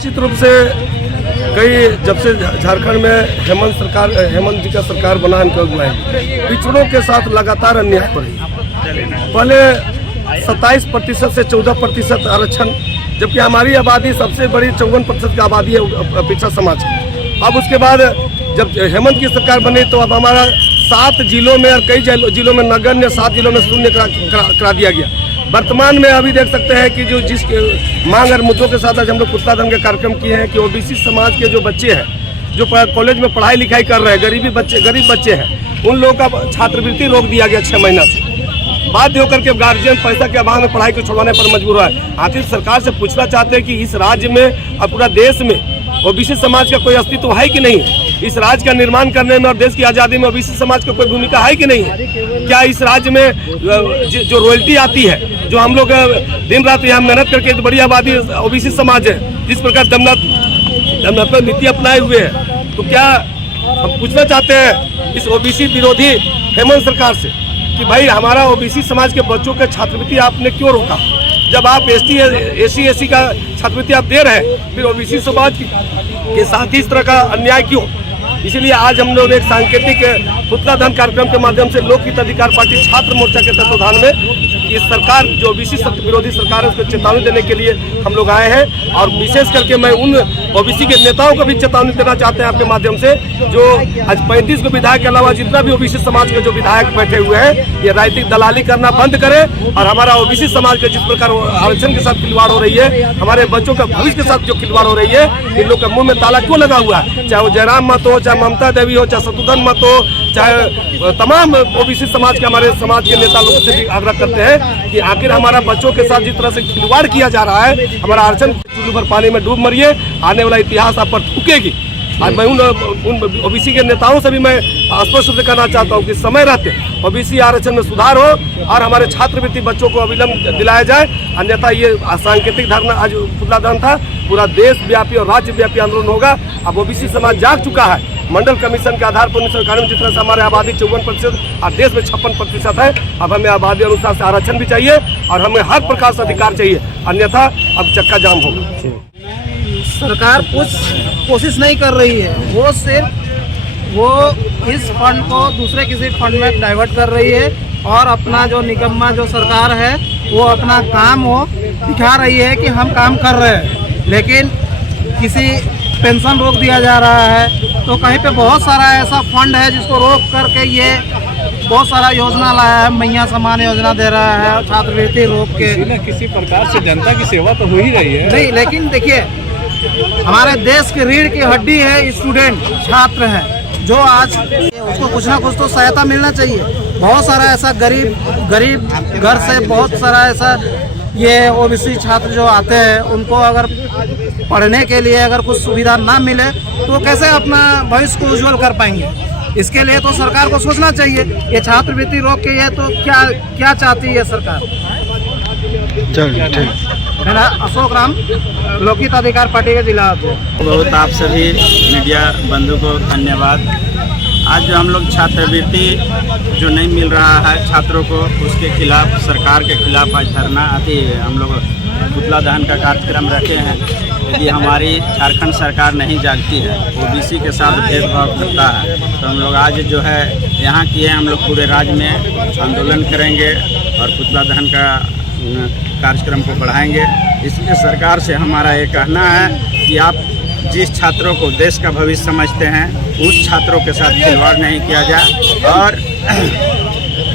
निश्चित रूप से जब से झारखंड में हेमंत जी का सरकार बना पिछड़ों के साथ लगातार अन्याय हो रही है। पहले 27% से 14% आरक्षण, जबकि हमारी आबादी सबसे बड़ी 54% की आबादी है पिछड़ा समाज की। अब उसके बाद जब हेमंत की सरकार बनी तो अब हमारा 7 जिलों में और कई जिलों में नगण्य, 7 जिलों में शून्य करा दिया गया। वर्तमान में अभी देख सकते हैं कि जो जिस मांग और मुद्दों के साथ आज हम लोग पुतला दहन के कार्यक्रम किए हैं कि ओबीसी समाज के जो बच्चे हैं, जो कॉलेज में पढ़ाई लिखाई कर रहे हैं, गरीब बच्चे हैं, उन लोगों का छात्रवृत्ति रोक दिया गया 6 महीना से। बाध्य होकर के गार्जियन पैसा के अभाव में पढ़ाई को छुड़वाने पर मजबूर हुआ है। आखिर सरकार से पूछना चाहते हैं कि इस राज्य में और पूरा देश में ओबीसी समाज का कोई अस्तित्व है कि नहीं है? इस राज्य का निर्माण करने में और देश की आज़ादी में ओबीसी समाज की कोई भूमिका है कि नहीं है? क्या इस राज्य में जो रॉयल्टी आती है, जो हम लोग दिन रात यहाँ मेहनत करके तो बड़ी आबादी ओबीसी समाज है, जिस प्रकार दमनत नीति अपनाए हुए है, तो क्या हम पूछना चाहते हैं इस ओबीसी विरोधी हेमंत सरकार से कि भाई हमारा ओबीसी समाज के बच्चों के छात्रवृत्ति आपने क्यों रोका? जब आप एससी का छात्रवृत्ति आप दे रहे हैं, फिर ओबीसी समाज के साथ इस तरह का अन्याय क्यों? इसीलिए आज हम लोग एक सांकेतिक पुतला दहन कार्यक्रम के माध्यम से लोक हित अधिकार पार्टी छात्र मोर्चा के तत्वाधान में इस सरकार जो ओबीसी विरोधी सरकार है उसको चेतावनी देने के लिए हम लोग आए हैं। और विशेष करके मैं उन ओबीसी के नेताओं को भी चेतावनी देना चाहते हैं आपके माध्यम से, जो आज 35 को विधायक के अलावा जितना भी ओबीसी समाज के जो विधायक बैठे हुए हैं, ये राजनीतिक दलाली करना बंद करें और हमारा ओबीसी समाज के जिस प्रकार आरक्षण के साथ खिलवाड़ हो रही है, हमारे बच्चों का भविष्य के साथ जो खिलवाड़ हो रही है, इन लोग के मुंह में ताला क्यों लगा हुआ है? चाहे वो जयराम मत हो, चाहे ममता देवी हो, चाहे शत्रुघ्न मत हो, चाहे तमाम ओबीसी समाज के हमारे समाज के नेता लोगों से भी आग्रह करते हैं कि आखिर हमारा बच्चों के साथ जिस तरह से खिलवाड़ किया जा रहा है, हमारा आरक्षण चुल्लू भर पानी में डूब मरिए, आने वाला इतिहास आप पर थूकेगी। आज मैं उन ओबीसी के नेताओं से भी मैं स्पष्ट रूप से कहना चाहता हूँ कि समय रहते ओबीसी आरक्षण में सुधार हो और हमारे छात्रवृत्ति बच्चों को अविलंब दिलाया जाए, अन्यथा ये सांकेतिक धरना आज पुतला दहन था, पूरा देश व्यापी और राज्य व्यापी आंदोलन होगा। अब ओबीसी समाज जाग चुका है। मंडल कमीशन के आधार पर 1991 जिस तरह से हमारे आबादी 54% और देश में 56% है, अब हमें आबादी अनुसार से आरक्षण भी चाहिए और हमें हर प्रकार से अधिकार चाहिए, अन्यथा अब चक्का जाम होगा। सरकार कुछ कोशिश नहीं कर रही है, वो सिर्फ इस फंड को दूसरे किसी फंड में डाइवर्ट कर रही है और अपना जो निकम्मा जो सरकार है वो अपना काम वो दिखा रही है कि हम काम कर रहे हैं, लेकिन किसी पेंशन रोक दिया जा रहा है, तो कहीं पे बहुत सारा ऐसा फंड है जिसको रोक करके ये बहुत सारा योजना लाया है, मैया सम्मान योजना दे रहा है, छात्रवृत्ति रोक के किसी न किसी प्रकार से जनता की सेवा तो हो ही रही है। नहीं, लेकिन देखिए हमारे देश की रीढ़ की हड्डी है स्टूडेंट, छात्र है, जो आज उसको कुछ ना कुछ तो सहायता मिलना चाहिए। बहुत सारा ऐसा गरीब घर से बहुत सारा ऐसा ये ओबीसी छात्र जो आते हैं, उनको अगर पढ़ने के लिए अगर कुछ सुविधा ना मिले तो कैसे अपना भविष्य को उज्जवल कर पाएंगे? इसके लिए तो सरकार को सोचना चाहिए। ये छात्रवृत्ति रोक के ये तो क्या चाहती है सरकार? चलिए ठीक। मेरा अशोक राम, लोक हित अधिकार पार्टी के जिला अध्यक्ष। बहुत आप सभी मीडिया बंधु को धन्यवाद। आज जो हम लोग छात्रवृत्ति जो नहीं मिल रहा है छात्रों को, उसके खिलाफ, सरकार के खिलाफ आज धरना हम लोग पुतला दहन का कार्यक्रम रखे हैं। यदि हमारी झारखंड सरकार नहीं जागती है, ओबीसी के साथ भेदभाव करता है, तो हम लोग आज जो है यहाँ किए, हम लोग पूरे राज्य में आंदोलन करेंगे और पुतला दहन का कार्यक्रम को बढ़ाएंगे। इसलिए सरकार से हमारा ये कहना है कि आप जिस छात्रों को देश का भविष्य समझते हैं, उस छात्रों के साथ खिलवाड़ नहीं किया जाए और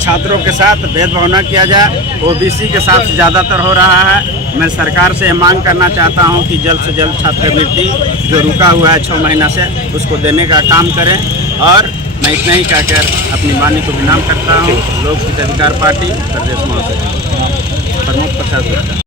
छात्रों के साथ भेदभाव न किया जाए। ओबीसी के साथ ज़्यादातर हो रहा है। मैं सरकार से मांग करना चाहता हूं कि जल्द से जल्द छात्रवृत्ति जो रुका हुआ है 6 महीना से, उसको देने का काम करें। और मैं इतना ही कहकर अपनी वाणी को विराम करता हूं। लोक हित अधिकार पार्टी प्रदेश महासचिव प्रमुख प्रसाद।